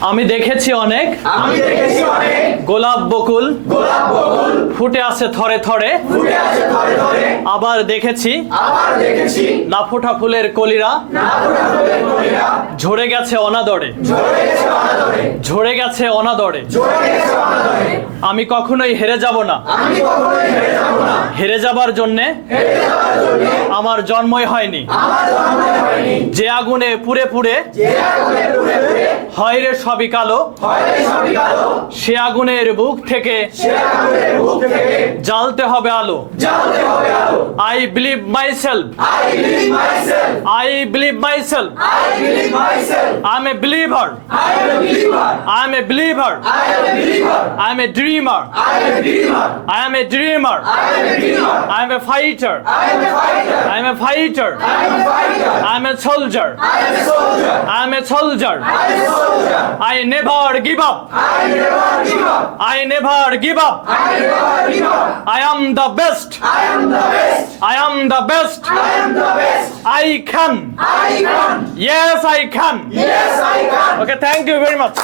আমি দেখেছি অনেক। আমি দেখেছি অনেক। গোলাপ বকুল। গোলাপ বকুল। ফুটে আছে থরে থরে। ফুটে আছে আবার দেখেছি। আবার দেখেছি। না ফোটা ফুলের কলিরা। না ফোটা ফুলের কলিরা। ঝরে গেছে অনাদরে। ঝরে গেছে অনাদরে। ঝরে গেছে অনাদরে। ঝরে গেছে অনাদরে। আমি কখনোই হেরে যাব না। আমি কখনোই হেরে যাব না। হেরে যাবার জন্যে হেরে যাওয়ার জন্য আমার জন্মই হয়নি। আমার জন্ম হয়নি। যে আগুনে পুড়ে পুড়ে যে আগুনে পুড়ে পুড়ে হয় রে সবই কালো। হয় সবই কালো। সে আগুনের বুক থেকে জ্বালতে হবে আলো। জ্বালতে হবে আলো। I believe myself I believe myself I am a believer I am a believer I am a dreamer I am a dreamer I am a fighter I am a fighter I am a soldier am a soldier I am a soldier I never give up I never give up. I never give up. I am the best. I am the best. I am the best. I am the best. I can. I can. Yes, I can. Yes, I can. Okay, thank you very much.